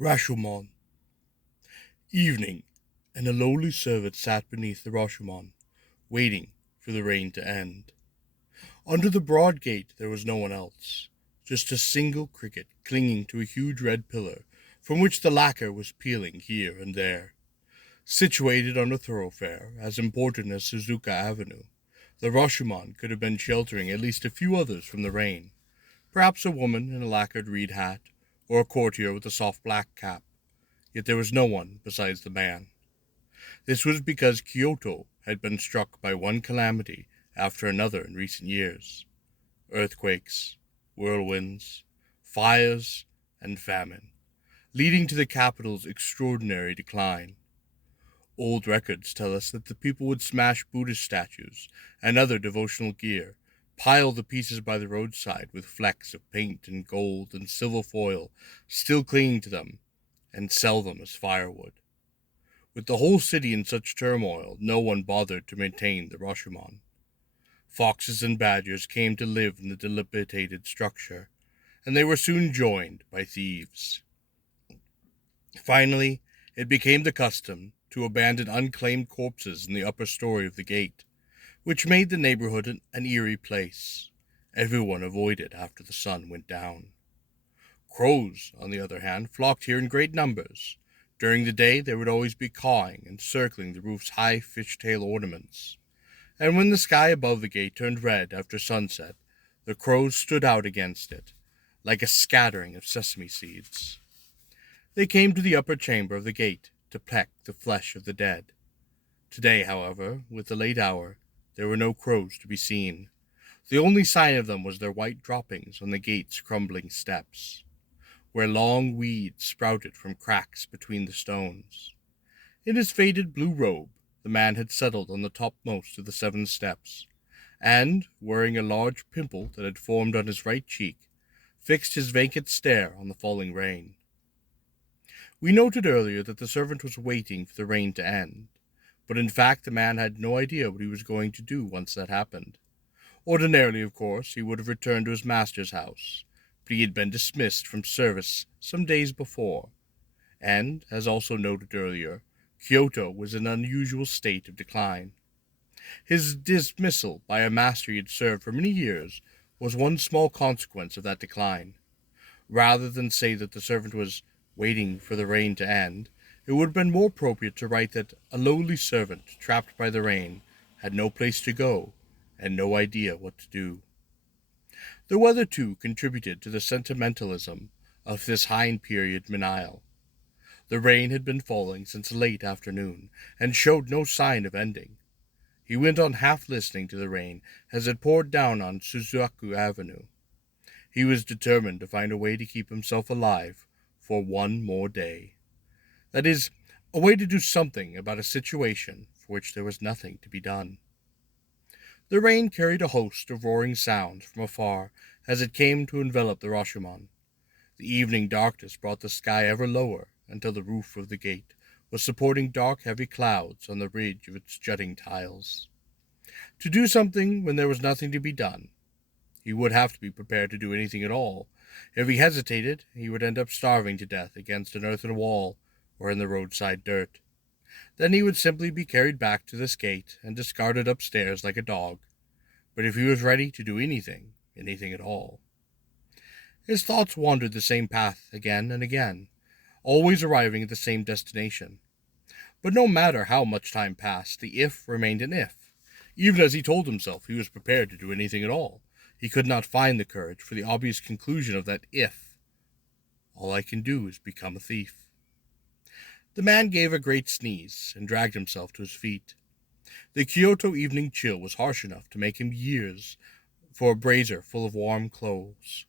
Rashōmon. Evening, and a lowly servant sat beneath the Rashōmon, waiting for the rain to end. Under the broad gate there was no one else, just a single cricket clinging to a huge red pillar from which the lacquer was peeling here and there. Situated on a thoroughfare as important as Suzuka Avenue, the Rashōmon could have been sheltering at least a few others from the rain, perhaps a woman in a lacquered reed hat, or a courtier with a soft black cap. Yet there was no one besides the man. This was because Kyoto had been struck by one calamity after another in recent years. Earthquakes, whirlwinds, fires, and famine, leading to the capital's extraordinary decline. Old records tell us that the people would smash Buddhist statues and other devotional gear, pile the pieces by the roadside with flecks of paint and gold and silver foil still clinging to them, and sell them as firewood. With the whole city in such turmoil, no one bothered to maintain the Rashōmon. Foxes and badgers came to live in the dilapidated structure, and they were soon joined by thieves. Finally, it became the custom to abandon unclaimed corpses in the upper story of the gate, which made the neighborhood an eerie place. Everyone avoided after the sun went down. Crows, on the other hand, flocked here in great numbers. During the day they would always be cawing and circling the roof's high fishtail ornaments. And when the sky above the gate turned red after sunset, the crows stood out against it, like a scattering of sesame seeds. They came to the upper chamber of the gate to peck the flesh of the dead. Today, however, with the late hour, there were no crows to be seen. The only sign of them was their white droppings on the gate's crumbling steps, where long weeds sprouted from cracks between the stones. In his faded blue robe, the man had settled on the topmost of the 7 steps, and, wearing a large pimple that had formed on his right cheek, fixed his vacant stare on the falling rain. We noted earlier that the servant was waiting for the rain to end, but in fact the man had no idea what he was going to do once that happened. Ordinarily, of course, he would have returned to his master's house, but he had been dismissed from service some days before, and, as also noted earlier, Kyoto was in an unusual state of decline. His dismissal by a master he had served for many years was one small consequence of that decline. Rather than say that the servant was waiting for the rain to end, it would have been more appropriate to write that a lowly servant, trapped by the rain, had no place to go, and no idea what to do. The weather, too, contributed to the sentimentalism of this Heian-period Menial. The rain had been falling since late afternoon, and showed no sign of ending. He went on half listening to the rain as it poured down on Suzuka Avenue. He was determined to find a way to keep himself alive for one more day. That is, a way to do something about a situation for which there was nothing to be done. The rain carried a host of roaring sounds from afar as it came to envelop the Rashōmon. The evening darkness brought the sky ever lower until the roof of the gate was supporting dark, heavy clouds on the ridge of its jutting tiles. To do something when there was nothing to be done, he would have to be prepared to do anything at all. If he hesitated, he would end up starving to death against an earthen wall or in the roadside dirt. Then he would simply be carried back to this gate and discarded upstairs like a dog. But if he was ready to do anything at all. His thoughts wandered the same path again and again, always arriving at the same destination. But no matter how much time passed, the if remained an if. Even as he told himself he was prepared to do anything at all, he could not find the courage for the obvious conclusion of that if. All I can do is become a thief. The man gave a great sneeze and dragged himself to his feet. The Kyoto evening chill was harsh enough to make him yearn for a brazier full of warm clothes.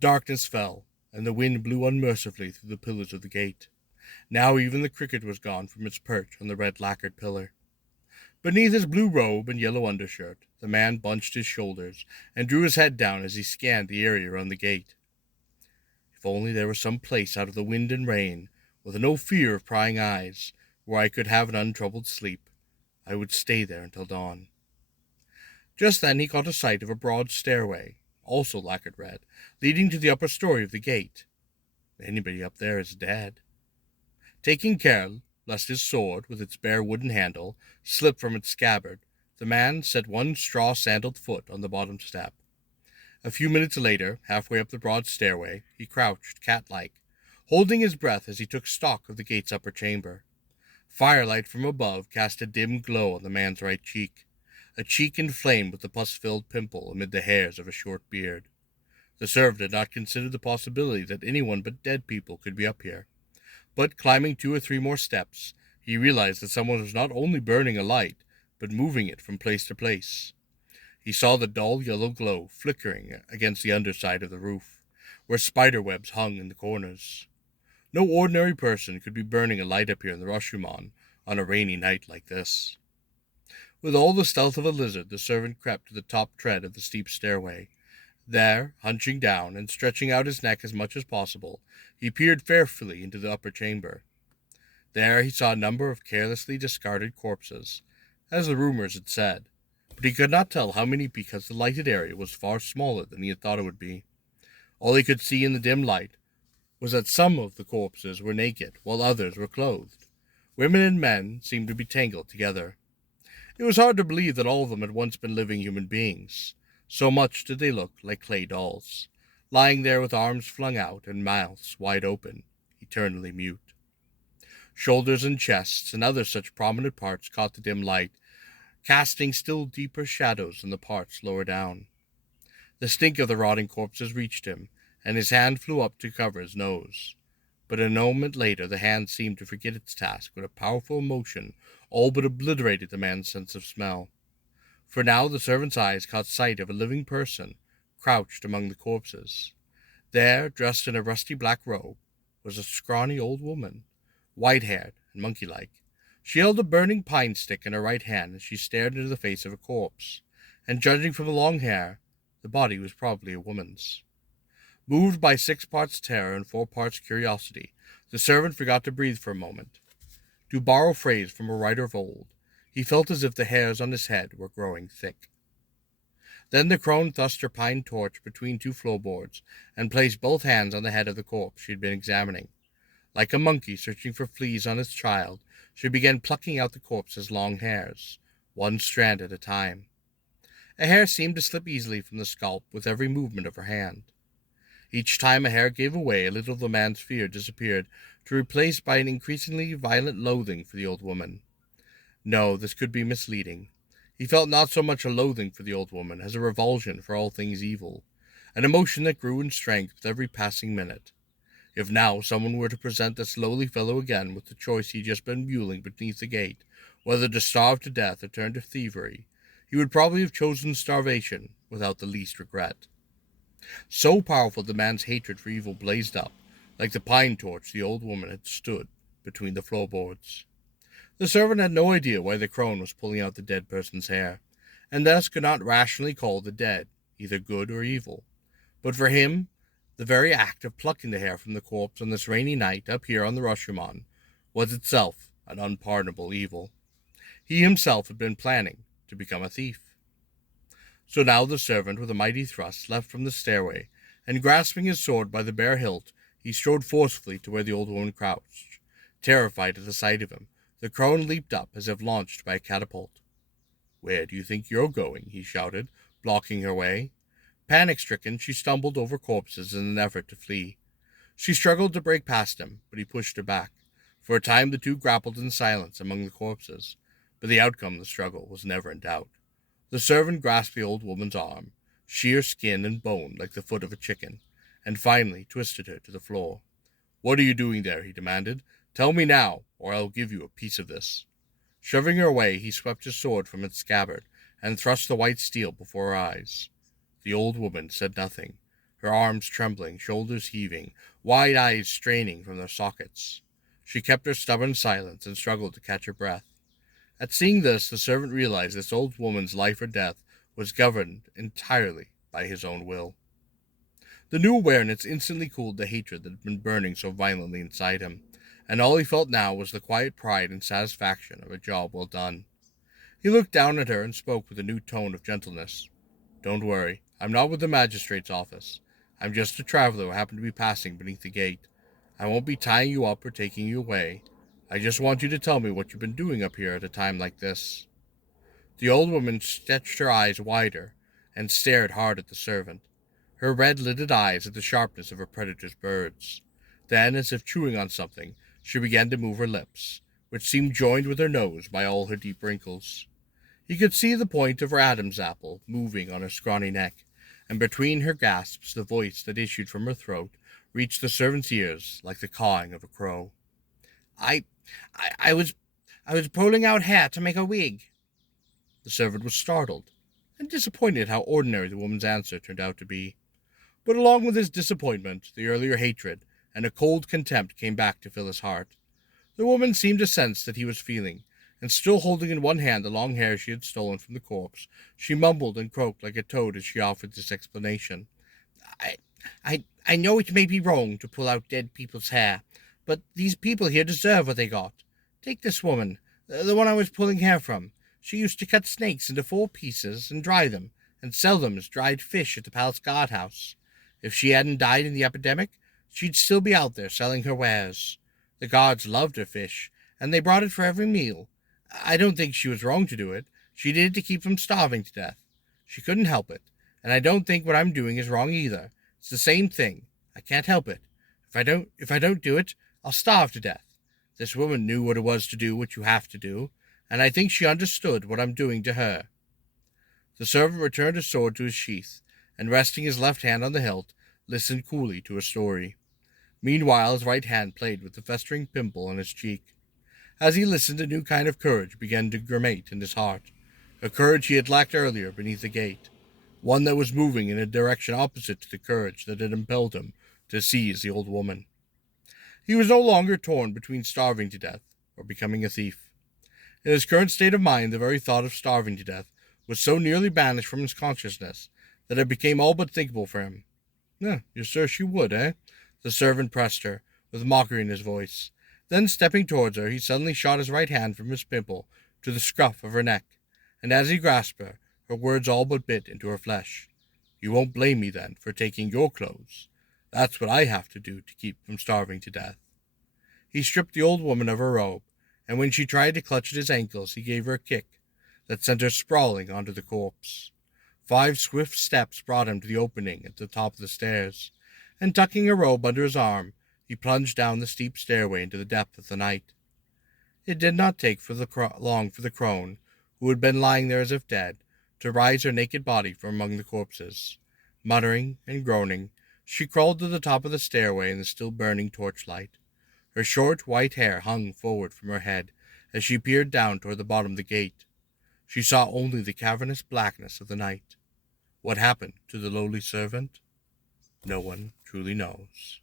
Darkness fell, and the wind blew unmercifully through the pillars of the gate. Now even the cricket was gone from its perch on the red lacquered pillar. Beneath his blue robe and yellow undershirt, the man bunched his shoulders and drew his head down as he scanned the area around the gate. If only there was some place out of the wind and rain, with no fear of prying eyes, where I could have an untroubled sleep, I would stay there until dawn. Just then he caught a sight of a broad stairway, also lacquered red, leading to the upper story of the gate. Anybody up there is dead. Taking care lest his sword, with its bare wooden handle, slip from its scabbard, the man set one straw-sandaled foot on the bottom step. A few minutes later, halfway up the broad stairway, he crouched, cat-like, holding his breath as he took stock of the gate's upper chamber. Firelight from above cast a dim glow on the man's right cheek, a cheek inflamed with a pus-filled pimple amid the hairs of a short beard. The servant had not considered the possibility that anyone but dead people could be up here. But climbing 2 or 3 more steps, he realized that someone was not only burning a light, but moving it from place to place. He saw the dull yellow glow flickering against the underside of the roof, where spider webs hung in the corners. No ordinary person could be burning a light up here in the Rashōmon on a rainy night like this. With all the stealth of a lizard, the servant crept to the top tread of the steep stairway. There, hunching down and stretching out his neck as much as possible, he peered fearfully into the upper chamber. There he saw a number of carelessly discarded corpses, as the rumors had said, but he could not tell how many because the lighted area was far smaller than he had thought it would be. All he could see in the dim light was that some of the corpses were naked, while others were clothed. Women and men seemed to be tangled together. It was hard to believe that all of them had once been living human beings. So much did they look like clay dolls, lying there with arms flung out and mouths wide open, eternally mute. Shoulders and chests and other such prominent parts caught the dim light, casting still deeper shadows than the parts lower down. The stink of the rotting corpses reached him, and his hand flew up to cover his nose. But a moment later the hand seemed to forget its task when a powerful emotion all but obliterated the man's sense of smell. For now the servant's eyes caught sight of a living person crouched among the corpses. There, dressed in a rusty black robe, was a scrawny old woman, white-haired and monkey-like. She held a burning pine stick in her right hand as she stared into the face of a corpse, and judging from the long hair, the body was probably a woman's. Moved by 6 parts terror and 4 parts curiosity, the servant forgot to breathe for a moment. To borrow phrase from a writer of old, he felt as if the hairs on his head were growing thick. Then the crone thrust her pine torch between 2 floorboards and placed both hands on the head of the corpse she had been examining. Like a monkey searching for fleas on its child, she began plucking out the corpse's long hairs, one strand at a time. A hair seemed to slip easily from the scalp with every movement of her hand. Each time a hair gave away, a little of the man's fear disappeared, to be replaced by an increasingly violent loathing for the old woman. No, this could be misleading. He felt not so much a loathing for the old woman as a revulsion for all things evil, an emotion that grew in strength with every passing minute. If now someone were to present this lowly fellow again with the choice he'd just been mulling beneath the gate, whether to starve to death or turn to thievery, he would probably have chosen starvation without the least regret. So powerful the man's hatred for evil blazed up, like the pine torch the old woman had stood between the floorboards. The servant had no idea why the crone was pulling out the dead person's hair, and thus could not rationally call the dead either good or evil. But for him, the very act of plucking the hair from the corpse on this rainy night up here on the Rashōmon was itself an unpardonable evil. He himself had been planning to become a thief. So now the servant, with a mighty thrust, leapt from the stairway, and grasping his sword by the bare hilt, he strode forcefully to where the old woman crouched. Terrified at the sight of him, the crone leaped up as if launched by a catapult. "Where do you think you're going?" he shouted, blocking her way. Panic-stricken, she stumbled over corpses in an effort to flee. She struggled to break past him, but he pushed her back. For a time the two grappled in silence among the corpses, but the outcome of the struggle was never in doubt. The servant grasped the old woman's arm, sheer skin and bone like the foot of a chicken, and finally twisted her to the floor. "What are you doing there?" he demanded. "Tell me now, or I'll give you a piece of this." Shoving her away, he swept his sword from its scabbard and thrust the white steel before her eyes. The old woman said nothing, her arms trembling, shoulders heaving, wide eyes straining from their sockets. She kept her stubborn silence and struggled to catch her breath. At seeing this, the servant realized this old woman's life or death was governed entirely by his own will. The new awareness instantly cooled the hatred that had been burning so violently inside him, and all he felt now was the quiet pride and satisfaction of a job well done. He looked down at her and spoke with a new tone of gentleness. "Don't worry, I'm not with the magistrate's office. I'm just a traveler who happened to be passing beneath the gate. I won't be tying you up or taking you away. I just want you to tell me what you've been doing up here at a time like this." The old woman stretched her eyes wider and stared hard at the servant, her red-lidded eyes at the sharpness of her predator's birds. Then, as if chewing on something, she began to move her lips, which seemed joined with her nose by all her deep wrinkles. He could see the point of her Adam's apple moving on her scrawny neck, and between her gasps the voice that issued from her throat reached the servant's ears like the cawing of a crow. I, I was pulling out hair to make a wig." The servant was startled and disappointed how ordinary the woman's answer turned out to be. But along with his disappointment, the earlier hatred and a cold contempt came back to fill his heart. The woman seemed to sense that he was feeling, and still holding in one hand the long hair she had stolen from the corpse, she mumbled and croaked like a toad as she offered this explanation. I, I know it may be wrong to pull out dead people's hair, but these people here deserve what they got. Take this woman, the one I was pulling hair from. She used to cut snakes into 4 pieces and dry them, and sell them as dried fish at the palace guardhouse. If she hadn't died in the epidemic, she'd still be out there selling her wares. The guards loved her fish, and they brought it for every meal. I don't think she was wrong to do it. She did it to keep from starving to death. She couldn't help it, and I don't think what I'm doing is wrong either. It's the same thing. I can't help it. If I don't do it, I'll starve to death. This woman knew what it was to do what you have to do, and I think she understood what I'm doing to her." The servant returned his sword to his sheath, and resting his left hand on the hilt, listened coolly to her story. Meanwhile, his right hand played with the festering pimple on his cheek. As he listened, a new kind of courage began to germinate in his heart, a courage he had lacked earlier beneath the gate, one that was moving in a direction opposite to the courage that had impelled him to seize the old woman. He was no longer torn between starving to death or becoming a thief. In his current state of mind, the very thought of starving to death was so nearly banished from his consciousness that it became all but thinkable for him. "Yes, sir, she would, eh?" The servant pressed her, with mockery in his voice. Then, stepping towards her, he suddenly shot his right hand from his pimple to the scruff of her neck, and as he grasped her, her words all but bit into her flesh. "You won't blame me, then, for taking your clothes. That's what I have to do to keep from starving to death." He stripped the old woman of her robe, and when she tried to clutch at his ankles, he gave her a kick that sent her sprawling onto the corpse. 5 swift steps brought him to the opening at the top of the stairs, and tucking a robe under his arm, he plunged down the steep stairway into the depth of the night. It did not take long for the crone, who had been lying there as if dead, to rise her naked body from among the corpses. Muttering and groaning, she crawled to the top of the stairway in the still burning torchlight. Her short white hair hung forward from her head as she peered down toward the bottom of the gate. She saw only the cavernous blackness of the night. What happened to the lowly servant? No one truly knows.